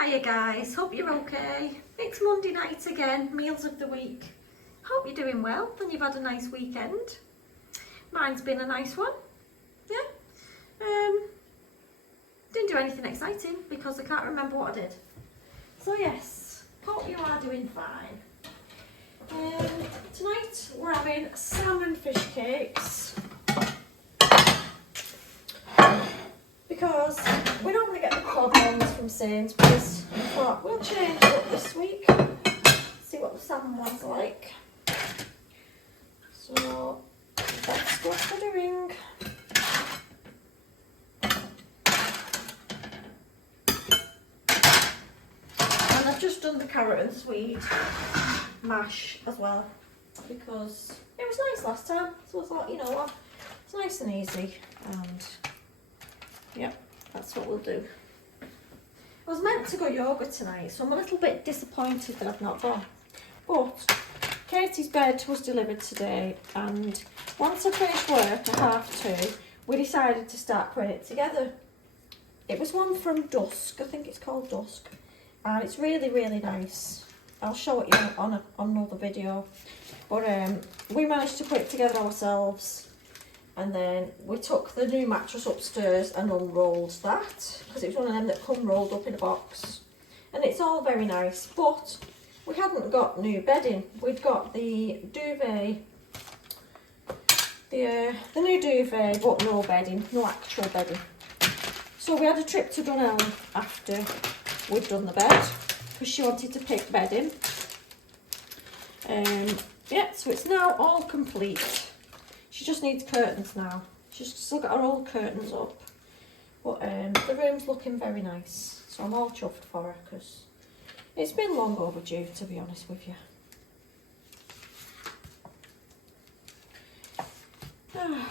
Hiya guys, hope you're okay. It's Monday night again, meals of the week. Hope you're doing well and you've had a nice weekend. Mine's been a nice one, yeah. Didn't do anything exciting because I can't remember what I did. So yes, hope you are doing fine. Tonight we're having salmon fish cakes because we normally get the cod ones from Sainsbury's. I thought we'll change it up this week, see what the salmon one's like. So that's what we're doing. And I've just done the carrot and swede mash as well because it was nice last time, so I thought, you know what, it's nice and easy, and yep, that's what we'll do. I was meant to go yoga tonight, so I'm a little bit disappointed that I've not gone, but Katie's bed was delivered today, and once I finished work at 2:30 we decided to start putting it together. It was one from Dusk, I think it's called Dusk, and it's really nice. I'll show it you on another video, but we managed to put it together ourselves, and then we took the new mattress upstairs and unrolled that because it was one of them that come rolled up in a box, and it's all very nice. But we hadn't got new bedding. We'd got the duvet, the new duvet, but no bedding, no actual bedding. So we had a trip to Dunelm after we'd done the bed, because she wanted to pick bedding. Yeah, so it's now all complete. She just needs curtains now. She's still got her old curtains up, but the room's looking very nice. So I'm all chuffed for her because it's been long overdue, to be honest with you.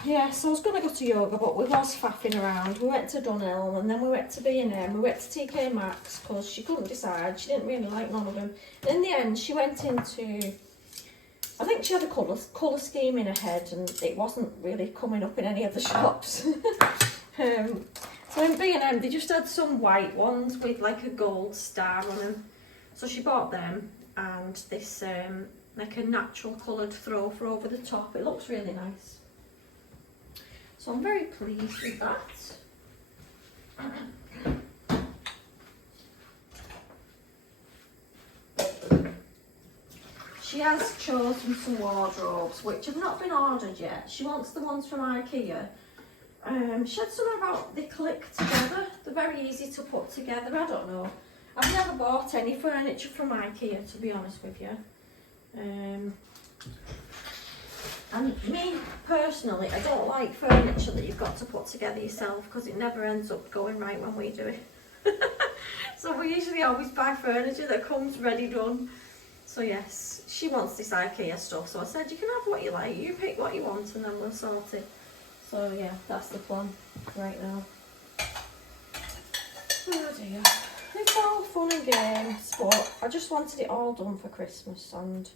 Yeah, so I was going to go to yoga, but we was faffing around. We went to Dunelm, and then we went to B&M, we went to TK Maxx because she couldn't decide. She didn't really like none of them. And in the end, she went into, I think she had a colour scheme in her head, and it wasn't really coming up in any of the shops. So in B&M, they just had some white ones with like a gold star on them. So she bought them, and this like a natural coloured throw for over the top. It looks really nice. So I'm very pleased with that. She has chosen some wardrobes, which have not been ordered yet. She wants the ones from IKEA. She had some about they click together. They're very easy to put together. I don't know. I've never bought any furniture from IKEA, to be honest with you. And me personally, I don't like furniture that you've got to put together yourself because it never ends up going right when we do it. So we usually always buy furniture that comes ready done. So yes, she wants this IKEA stuff, so I said you can have what you like, you pick what you want and then we'll sort it. So yeah, that's the plan right now. Oh dear. It's all fun and games, but I just wanted it all done for Christmas, and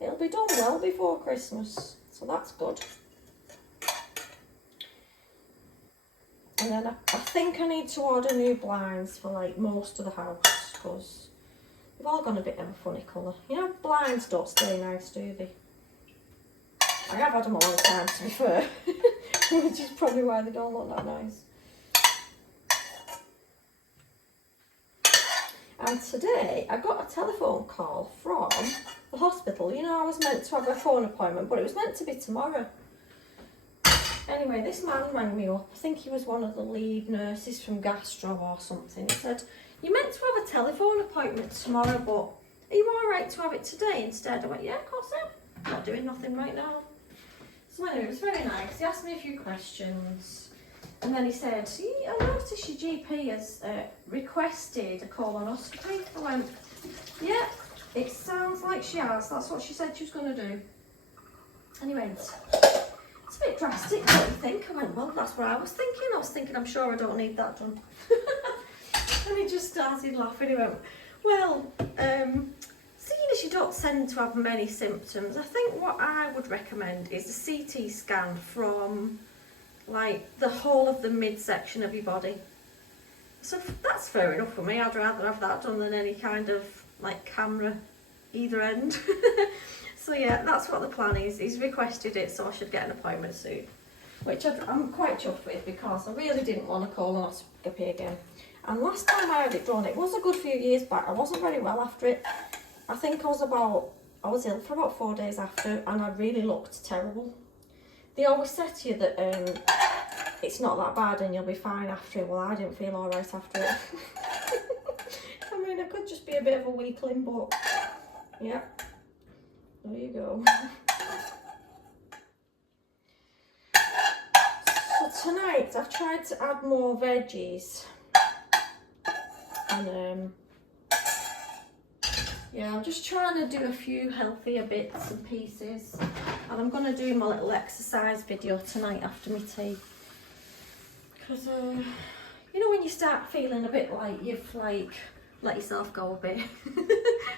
it'll be done well before Christmas. So that's good. And then I think I need to order new blinds for like most of the house because they've all gone a bit of a funny colour. You know, blinds don't stay nice, do they? I have had them a long time, to be fair, which is probably why they don't look that nice. And today I got a telephone call from the hospital. You know, I was meant to have a phone appointment, but it was meant to be tomorrow. Anyway, this man rang me up. I think he was one of the lead nurses from Gastro or something. He said, "You're meant to have a telephone appointment tomorrow, but are you alright to have it today instead?" I went, "Yeah, of course I am. I'm not doing nothing right now." So anyway, it was very nice. He asked me a few questions. And then he said, "I noticed your GP has requested a colonoscopy." I went, "Yeah, it sounds like she has. That's what she said she was going to do." And he went, "It's a bit drastic, don't you think?" I went, "Well, that's what I was thinking. I was thinking, I'm sure I don't need that done." And he just started laughing. He went, "Well, seeing as you don't tend to have many symptoms, I think what I would recommend is a CT scan from like the whole of the midsection of your body." So that's fair enough for me. I'd rather have that done than any kind of like camera either end. So yeah, that's what the plan is. He's requested it, so I should get an appointment soon, which I'm quite chuffed with because I really didn't want to colonoscopy again. And last time I had it done, it was a good few years back. I wasn't very well after it. I think I was ill for about 4 days after, and I really looked terrible. They always say to you that it's not that bad and you'll be fine after it. Well, I didn't feel alright after it. I mean, I could just be a bit of a weakling, but yeah, there you go. So tonight I've tried to add more veggies, and yeah, I'm just trying to do a few healthier bits and pieces, and I'm going to do my little exercise video tonight after my tea. Because, you know when you start feeling a bit like you've let yourself go a bit.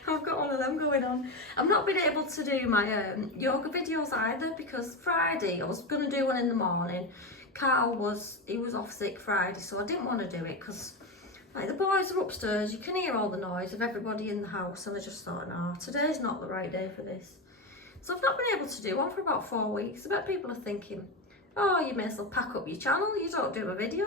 I've got one of them going on. I've not been able to do my yoga videos either because Friday I was going to do one in the morning. Carl was off sick Friday, so I didn't want to do it because like the boys are upstairs, you can hear all the noise of everybody in the house, and I just thought, no, today's not the right day for this. So I've not been able to do one for about 4 weeks. I bet people are thinking, oh, you may as well pack up your channel, you don't do a video.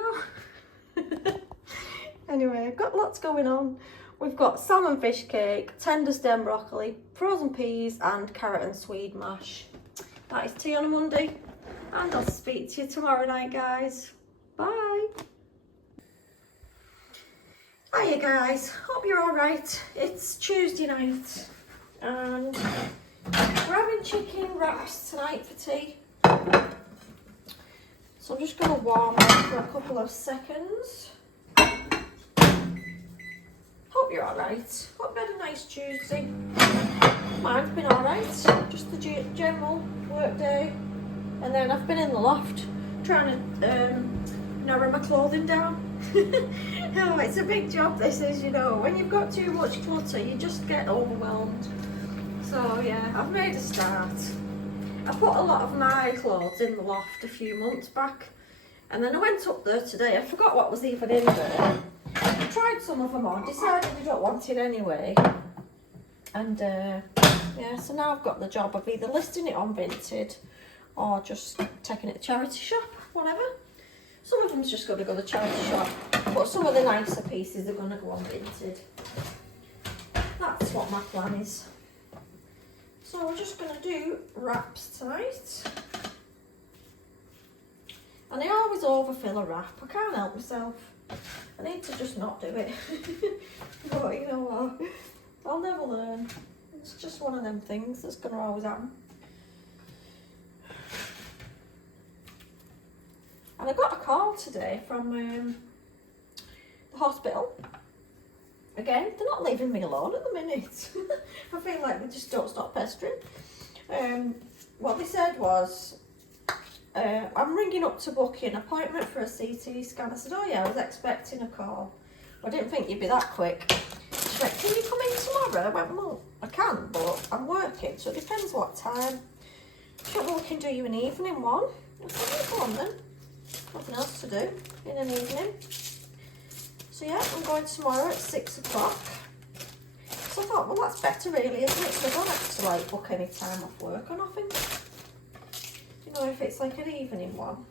Anyway, I've got lots going on. We've got salmon fish cake, tender stem broccoli, frozen peas and carrot and swede mash. That is tea on a Monday, and I'll speak to you tomorrow night, guys. Bye. Hiya guys, hope you're alright. It's Tuesday night and we're having chicken wraps tonight for tea. So I'm just going to warm up for a couple of seconds. Hope you're alright. Hope you had a nice Tuesday. Mine's been alright. Just the general work day. And then I've been in the loft trying to narrow my clothing down. Oh, it's a big job this is, you know. When you've got too much clutter, you just get overwhelmed. So yeah, I've made a start. I put a lot of my clothes in the loft a few months back, and then I went up there today. I forgot what was even in there. I tried some of them on, decided I don't want it anyway, and yeah, so now I've got the job of either listing it on Vinted or just taking it to charity shop, whatever. Some of them's just going to go to the charity shop, but some of the nicer pieces are going to go on Vinted. That's what my plan is. So we're just going to do wraps tonight. And I always overfill a wrap. I can't help myself. I need to just not do it. But you know what? I'll never learn. It's just one of them things that's going to always happen. And I got a call today from the hospital. Again, they're not leaving me alone at the minute. I feel like they just don't stop pestering. What they said was, I'm ringing up to book an appointment for a CT scan. I said, oh yeah, I was expecting a call. I didn't think you'd be that quick. She went, can you come in tomorrow? I went, well, I can, but I'm working, so it depends what time. She went, well, we can do you an evening one. I said, well, go on then. Nothing else to do in an evening. So yeah, I'm going tomorrow at 6 o'clock. So I thought, well, that's better really, isn't it? So I don't have to like book any time off work or nothing. You know, if it's like an evening one,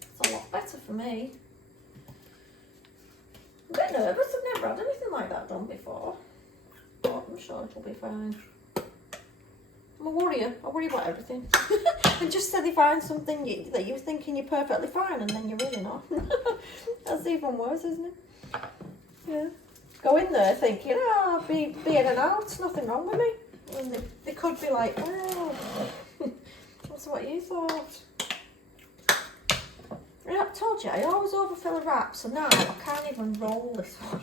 it's a lot better for me. I'm a bit nervous, I've never had anything like that done before. But I'm sure it'll be fine. I'm a worrier, I worry about everything. And just say they find something that you're thinking you're perfectly fine and then you're really not. That's even worse, isn't it? Yeah. Go in there thinking, oh, I'll be in and out, nothing wrong with me. And they could be like, oh, that's what you thought. Yeah, I told you, I always overfill a wrap, so now I can't even roll this one.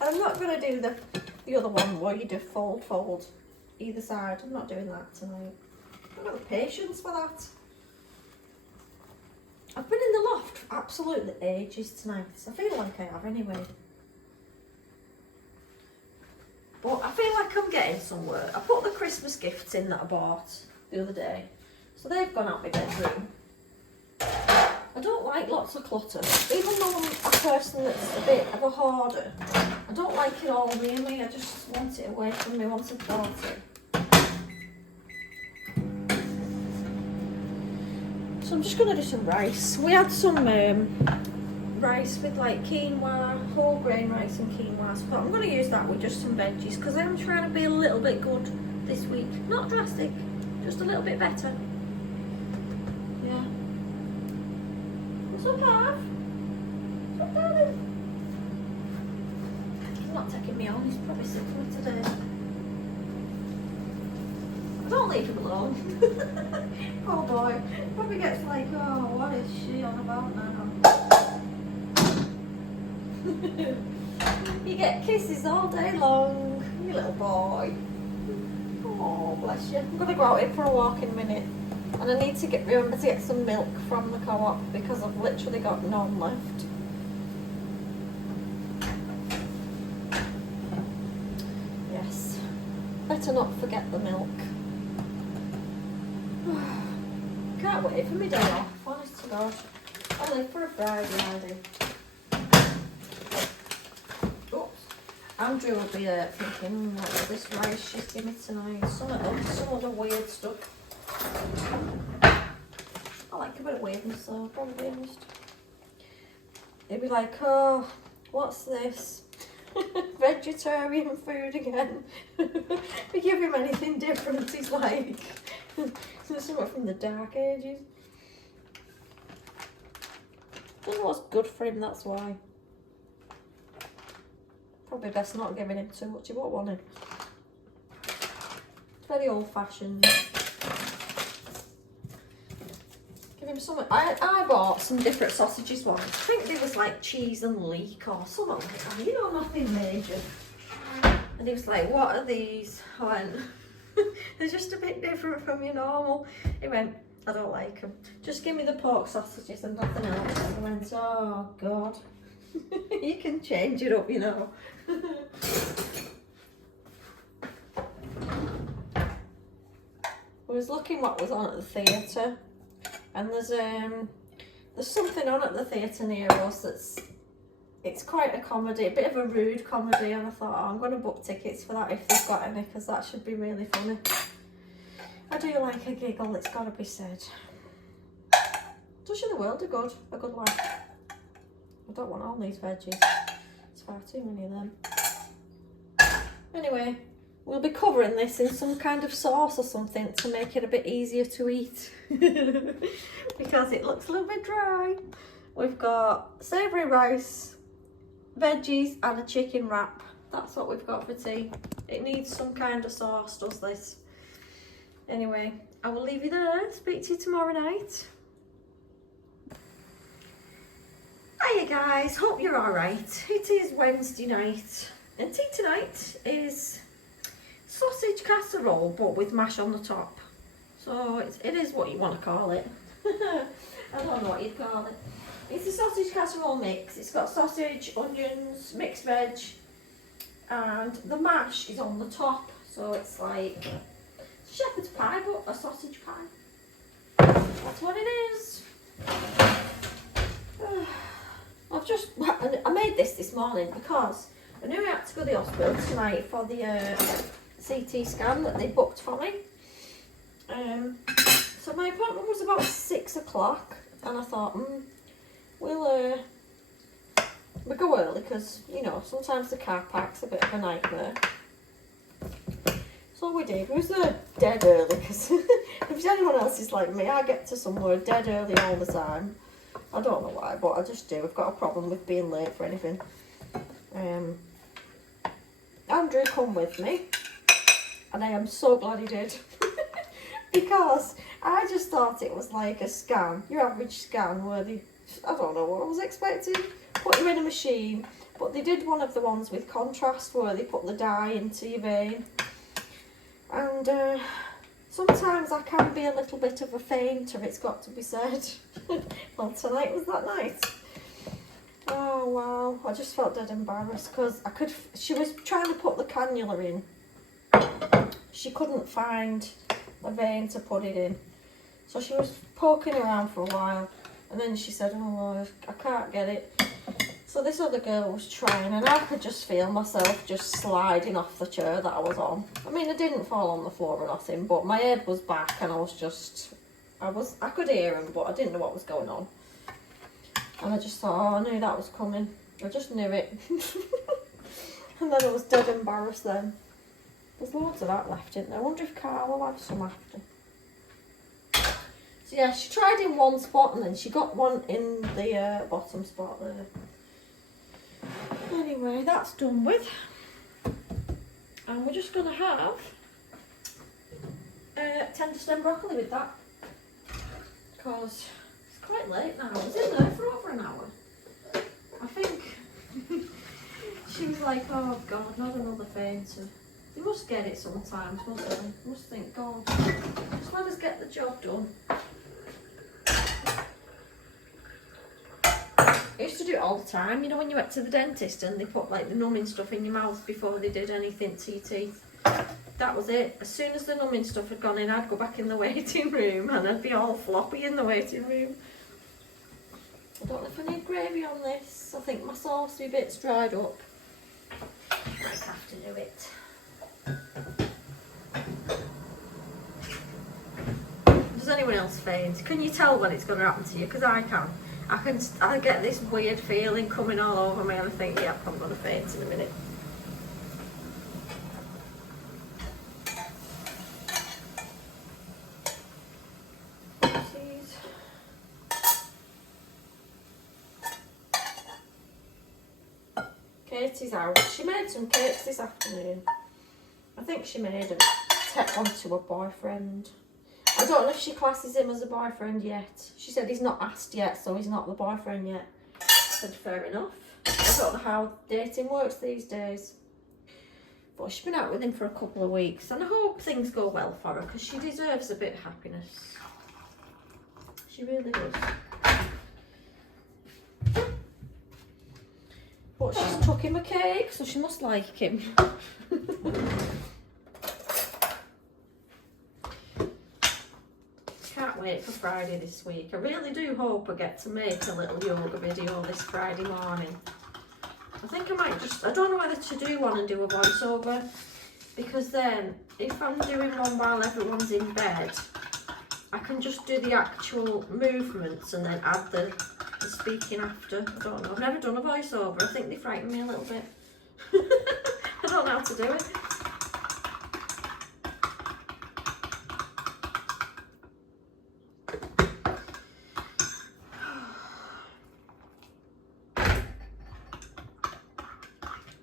I'm not going to do the other one where you do fold either side. I'm not doing that tonight. I've got the patience for that. I've been in the loft for absolutely ages tonight. I feel like I have anyway. But I feel like I'm getting somewhere. I put the Christmas gifts in that I bought the other day. So they've gone out my bedroom. I I don't like lots of clutter. Even though I'm a person that's a bit of a hoarder, I don't like it all near me. I just want it away from me once I've bought it. So I'm just going to do some rice. We had some rice with like quinoa, whole grain rice and quinoa. But I'm going to use that with just some veggies because I'm trying to be a little bit good this week. Not drastic, just a little bit better. Yeah. What's up, Harv? What's up, darling? He's not taking me on. He's probably sick of me today. Don't leave him alone. Poor boy. Probably gets like, oh, what is she on about now? You get kisses all day long, you little boy. Oh, bless you. I'm going to go out here for a walk in a minute. And I need to remember to get some milk from the co-op because I've literally got none left. Yes. Better not forget the milk. Can't wait for my day off, honest to God. I live for a Friday, I do. Oops. Andrew will be thinking, what is this rice she's giving me tonight? Some of the weird stuff. I like a bit of weirdness though, I'll probably be honest. He'll be like, oh, what's this? Vegetarian food again. We give him anything different, he's like, something from the dark ages. Don't know what's good for him, that's why. Probably best not giving him too much, he won't want it. It's very old fashioned. Give him some. I bought some different sausages once. I think they was like cheese and leek or something like that. You know, nothing major. And he was like, what are these? I went, they're just a bit different from your normal. He went, I don't like them. Just give me the pork sausages and nothing else. I went, oh God. You can change it up, you know. I was looking what was on at the theatre. And there's something on at the theatre near us it's quite a comedy, a bit of a rude comedy, and I thought, oh, I'm going to book tickets for that if they've got any, because that should be really funny. I do like a giggle, it's got to be said. Does you the world a good laugh. I don't want all these veggies, it's far too many of them. Anyway, we'll be covering this in some kind of sauce or something to make it a bit easier to eat. Because it looks a little bit dry. We've got savoury rice, veggies and a chicken wrap. That's what we've got for tea. It needs some kind of sauce, does this. Anyway, I will leave you there. Speak to you tomorrow night. Hiya guys, hope you're alright. It is Wednesday night and tea tonight is sausage casserole but with mash on the top. So it is what you want to call it. I don't know what you'd call it. It's a sausage casserole mix. It's got sausage, onions, mixed veg, and the mash is on the top. So it's like shepherd's pie but a sausage pie. That's what it is. I made this morning because I knew I had to go to the hospital tonight for the CT scan that they booked for me. So my appointment was about 6 o'clock, and I thought, we'll go early because, you know, sometimes the car park's a bit of a nightmare. So we did. We was there dead early because if anyone else is like me, I get to somewhere dead early all the time. I don't know why, but I just do. I've got a problem with being late for anything. Andrew come with me, and I am so glad he did. Because I just thought it was like a scan, your average scan where they, I don't know what I was expecting, put you in a machine, but they did one of the ones with contrast where they put the dye into your vein. And sometimes I can be a little bit of a fainter, it's got to be said. Well, tonight was that night. Oh wow, I just felt dead embarrassed because she was trying to put the cannula in. She couldn't find a vein to put it in. So she was poking around for a while. And then she said, oh, I can't get it. So this other girl was trying, and I could just feel myself just sliding off the chair that I was on. I mean, I didn't fall on the floor or nothing, but my head was back and I was just, I could hear him, but I didn't know what was going on. And I just thought, oh, I knew that was coming. I just knew it. And then I was dead embarrassed then. There's loads of that left, isn't there? I wonder if Carl will have some after. So yeah, she tried in one spot and then she got one in the bottom spot there. Anyway, that's done with. And we're just going to have tender stem broccoli with that. Because it's quite late now. I was in there for over an hour. I think she was like, oh God, not another fainter. They must get it sometimes, mustn't they? They must think, God, just let us get the job done. I used to do it all the time, you know, when you went to the dentist and they put like the numbing stuff in your mouth before they did anything to your teeth. That was it. As soon as the numbing stuff had gone in, I'd go back in the waiting room and I'd be all floppy in the waiting room. I don't know if I need gravy on this. I think my saucy bit's dried up. Might have to do it. Does anyone else faint? Can you tell when it's going to happen to you? Because I can. I get this weird feeling coming all over me and I think, yep, I'm going to faint in a minute. Katie's out. She made some cakes this afternoon. I think she made them. Take one to her boyfriend. I don't know if she classes him as a boyfriend yet. She said he's not asked yet, so he's not the boyfriend yet. I said, fair enough. I don't know how dating works these days. But she's been out with him for a couple of weeks, and I hope things go well for her, because she deserves a bit of happiness. She really does. But she's took him a cake, so she must like him. Can't wait for Friday this week. I really do hope I get to make a little yoga video this Friday morning. I think I might just, I don't know whether to do one and do a voiceover, because then if I'm doing one while everyone's in bed, I can just do the actual movements and then add the speaking after. I don't know, I've never done a voiceover. I think they frighten me a little bit. I don't know how to do it.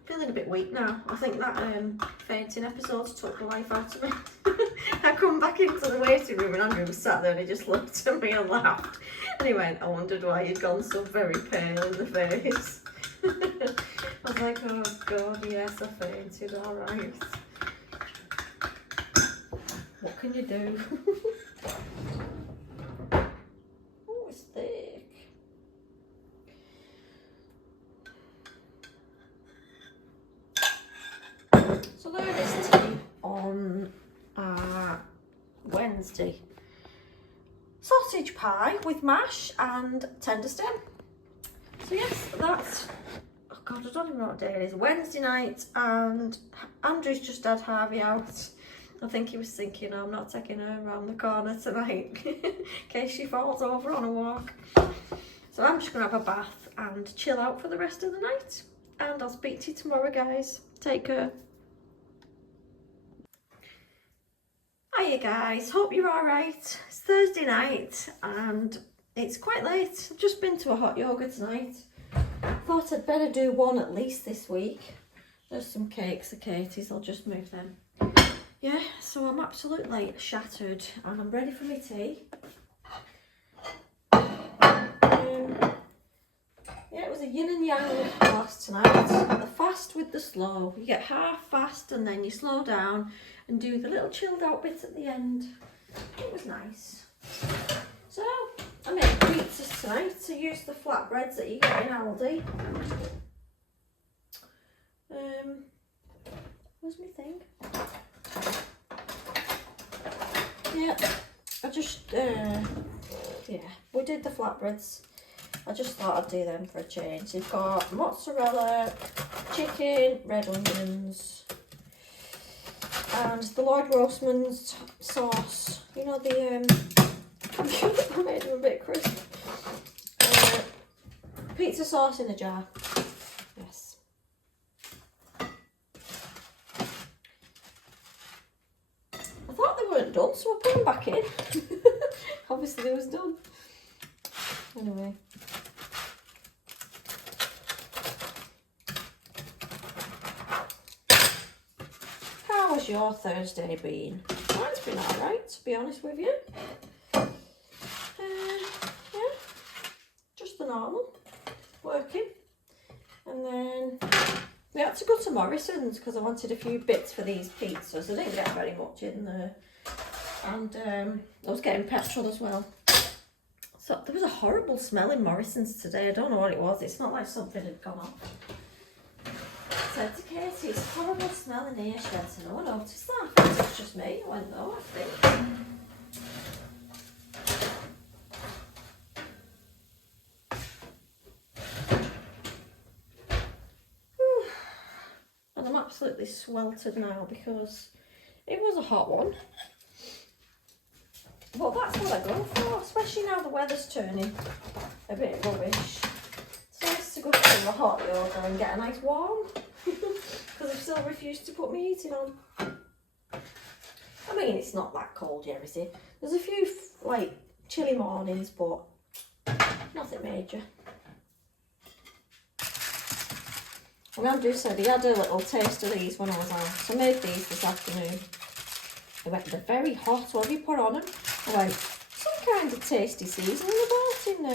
Feeling a bit weak now. I think that fainting episode took the life out of me. I come back into the waiting room and Andrew was sat there and he just looked at me and laughed. And he went, I wondered why you'd gone so very pale in the face. I was like, oh God, yes, I fainted, alright. What can you do? Oh, it's thick. So there is tea on Wednesday. Sausage pie with mash and tender stem. So yes, that's, oh God, I don't even know what day it is. Wednesday night, and Andrew's just had Harvey out. I think he was thinking, oh, I'm not taking her around the corner tonight in case she falls over on a walk. So I'm just going to have a bath and chill out for the rest of the night. And I'll speak to you tomorrow, guys. Take care. Hiya guys, hope you're alright. It's Thursday night and it's quite late. I've just been to a hot yoga tonight. Thought I'd better do one at least this week. There's some cakes of Katie's, I'll just move them. Yeah, so I'm absolutely shattered and I'm ready for my tea. Yeah, it was a yin and yang class tonight. The fast with the slow. You get half fast and then you slow down and do the little chilled out bits at the end. It was nice. So I made pizzas tonight to use the flatbreads that you get in Aldi. Where's my thing? Yeah, I just yeah, we did the flatbreads. I just thought I'd do them for a change. They've got mozzarella, chicken, red onions, and the Lloyd Roastman's sauce. You know, the I made them a bit crisp. Pizza sauce in a jar. Yes. I thought they weren't done, so I put them back in. Obviously they was done. Anyway. How has your Thursday been? Mine's been alright, to be honest with you. Yeah, just the normal. Working. And then we had to go to Morrison's because I wanted a few bits for these pizzas. I didn't get very much in there. And I was getting petrol as well. So there was a horrible smell in Morrison's today. I don't know what it was. It's not like something had gone off. I said to Katie, it's a horrible smell in here. She went, no, I noticed that. I think it's just me. I went, no, I think. And I'm absolutely sweltered now because it was a hot one. But that's what I go for, especially now the weather's turning a bit rubbish. It's nice to go to a hot yoga and get a nice warm. Because I've still refused to put my heating on. I mean, it's not that cold yet, is it? There's a few, like, chilly mornings, but nothing major. And Andrew said he had a little taste of these when I was out. So I made these this afternoon. He went, they're very hot. What have you put on them? I went, some kind of tasty seasoning about in, I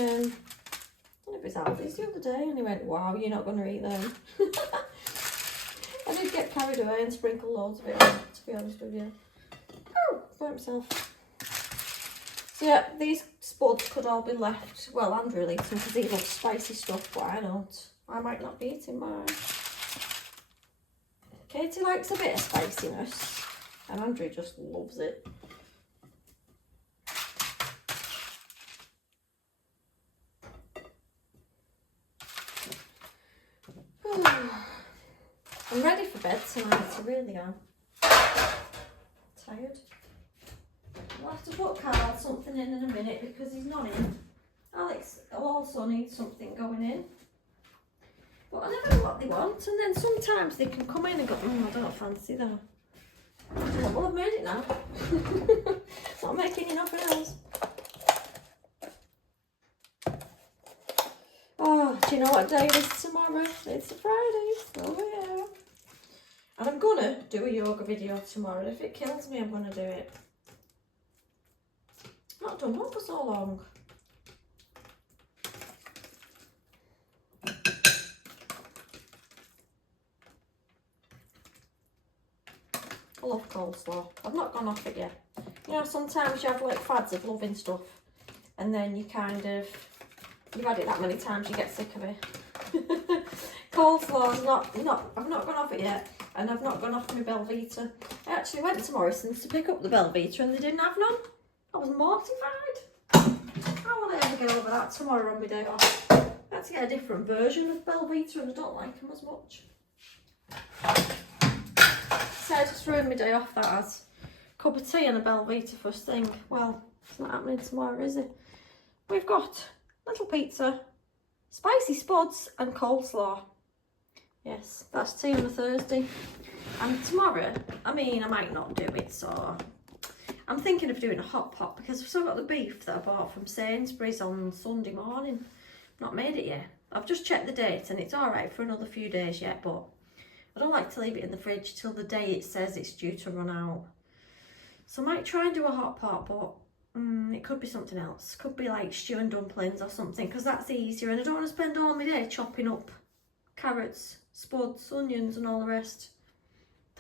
don't know if it's Aldi's the other day. And he went, wow, you're not going to eat them. I did get carried away and sprinkle loads of it on, to be honest with you. Oh, by himself. So yeah, these spuds could all be left. Well, Andrew will eat them because he loves spicy stuff, but I don't. I might not be eating mine. Katie likes a bit of spiciness, and Andrew just loves it. I'm ready for bed tonight, I really am. Tired. I'll have to put Carl something in a minute because he's not in. Alex will also need something going in. But I never know what they want, and then sometimes they can come in and go, I don't fancy that. Like, well, I've made it now. Not making you nothing else. Oh, do you know what day it is tomorrow? It's a Friday. Oh yeah. And I'm gonna do a yoga video tomorrow. If it kills me, I'm gonna do it. I've not done one for so long. I love coleslaw. I've not gone off it yet. You know, sometimes you have like fads of loving stuff and then you kind of, you've had it that many times you get sick of it. Coleslaw's I've not gone off it yet, and I've not gone off my Belvita. I actually went to Morrison's to pick up the Belvita and they didn't have none. I was mortified. How will I ever get over that tomorrow on my day off? I had to get a different version of Belvita and I don't like them as much. So I just ruined my day off, that has. Cup of tea and a Belvita first thing. Well, it's not happening tomorrow, is it? We've got little pizza, spicy spuds and coleslaw. Yes, that's tea on a Thursday. And tomorrow, I mean, I might not do it, so I'm thinking of doing a hot pot because I've still got the beef that I bought from Sainsbury's on Sunday morning. Not made it yet. I've just checked the date and it's alright for another few days yet, but I don't like to leave it in the fridge till the day it says it's due to run out. So I might try and do a hot pot, but it could be something else. Could be like stew and dumplings or something, because that's easier and I don't want to spend all my day chopping up carrots, spuds, onions and all the rest.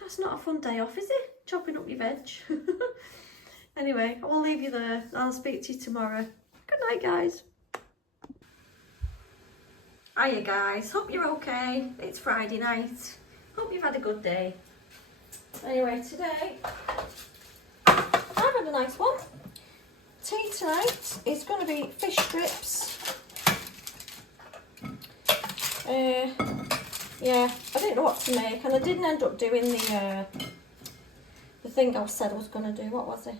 That's not a fun day off, is it? Chopping up your veg. Anyway, I will leave you there. I'll speak to you tomorrow. Good night, guys. Hiya, guys. Hope you're okay. It's Friday night. Hope you've had a good day. Anyway, today I've had a nice one. tea tonight is going to be fish strips. Yeah, I didn't know what to make, and I didn't end up doing the thing I said I was going to do. What was it?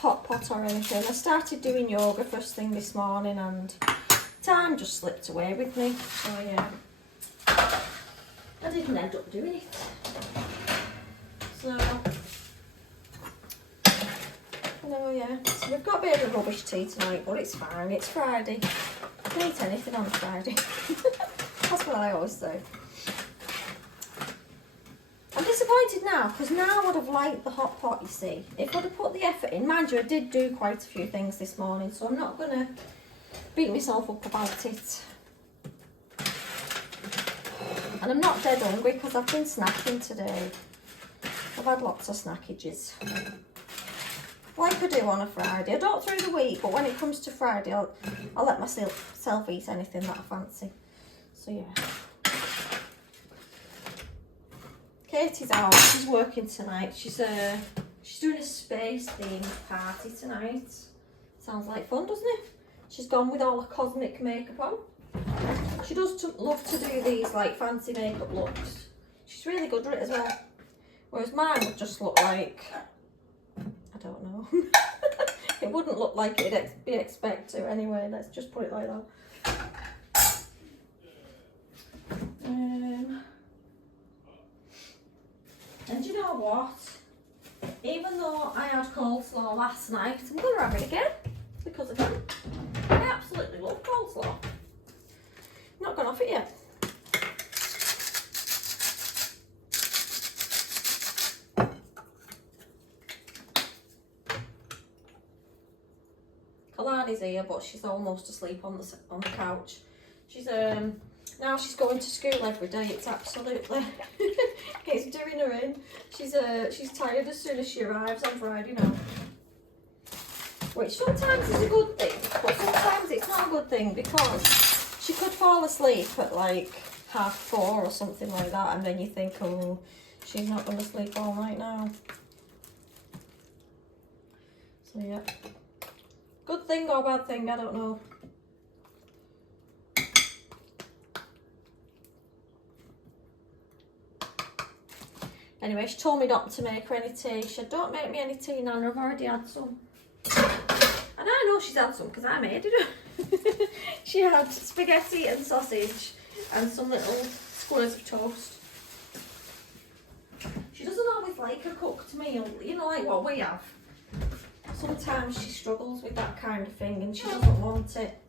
Hot pot or anything. I started doing yoga first thing this morning, and time just slipped away with me. So yeah, I didn't end up doing it. So no, yeah. So we've got a bit of a rubbish tea tonight, but it's fine. It's Friday. I can eat anything on a Friday. That's what I always say. I'm disappointed now, because now I would have liked the hot pot, you see. If I'd have put the effort in. Mind you, I did do quite a few things this morning, so I'm not going to beat myself up about it. And I'm not dead hungry, because I've been snacking today. I've had lots of snackages. Like I do on a Friday. I don't through the week, but when it comes to Friday, I'll let myself eat anything that I fancy. So yeah. Katie's out. She's working tonight. She's doing a space themed party tonight. Sounds like fun, doesn't it? She's gone with all her cosmic makeup on. She does love to do these like fancy makeup looks. She's really good at it as well. Whereas mine would just look like, I don't know. It wouldn't look like it'd be expected anyway. Let's just put it like that. And you know what? Even though I had coleslaw last night, I'm going to have it again. Because again, I absolutely love coleslaw. Not gone off it yet. Kalani's here, but she's almost asleep on the couch. She's now she's going to school every day. It's absolutely it's doing her in. She's tired as soon as she arrives on Friday now. Which sometimes is a good thing, but sometimes it's not a good thing, because she could fall asleep at like 4:30 or something like that, and then you think, oh, she's not going to sleep all night now. So yeah. Good thing or bad thing, I don't know. Anyway, she told me not to make her any tea. She said, don't make me any tea, Nana, I've already had some. And I know she's had some because I made it. She had spaghetti and sausage and some little squares of toast. She doesn't always like a cooked meal, you know, like what we have. Sometimes she struggles with that kind of thing and she doesn't want it.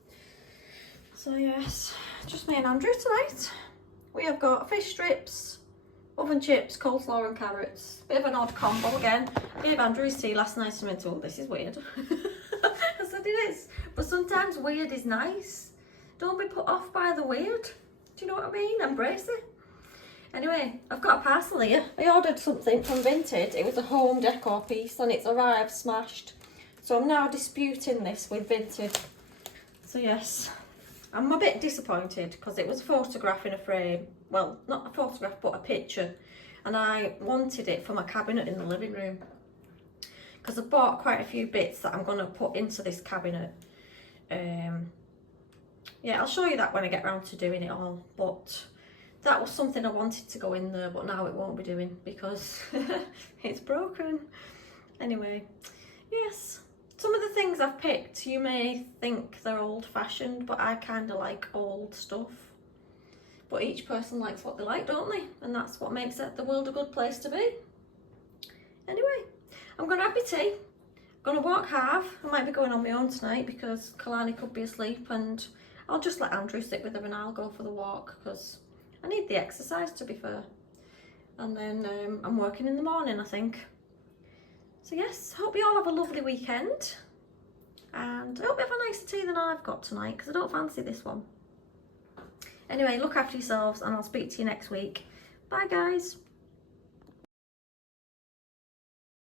So yes, just me and Andrew tonight. We have got fish strips, oven chips, coleslaw and carrots. Bit of an odd combo again. I gave Andrew his tea last night and went, oh, this is weird. I said it is. But sometimes weird is nice. Don't be put off by the weird. Do you know what I mean? Embrace it. Anyway, I've got a parcel here. I ordered something from Vinted. It was a home decor piece and it's arrived smashed. So I'm now disputing this with Vinted. So yes, I'm a bit disappointed because it was a photograph in a frame. Well, not a photograph, but a picture. And I wanted it for my cabinet in the living room. Because I bought quite a few bits that I'm going to put into this cabinet. Yeah, I'll show you that when I get around to doing it all. But that was something I wanted to go in there, but now it won't be doing because it's broken. Anyway, yes. Some of the things I've picked, you may think they're old-fashioned, but I kind of like old stuff. But each person likes what they like, don't they? And that's what makes the world a good place to be. Anyway, I'm going to have my tea. I'm going to walk half. I might be going on my own tonight because Kalani could be asleep, and I'll just let Andrew sit with her and I'll go for the walk because I need the exercise, to be fair. And then I'm working in the morning, I think. So yes, hope you all have a lovely weekend. And I hope you have a nicer tea than I've got tonight because I don't fancy this one. Anyway, look after yourselves and I'll speak to you next week. Bye guys.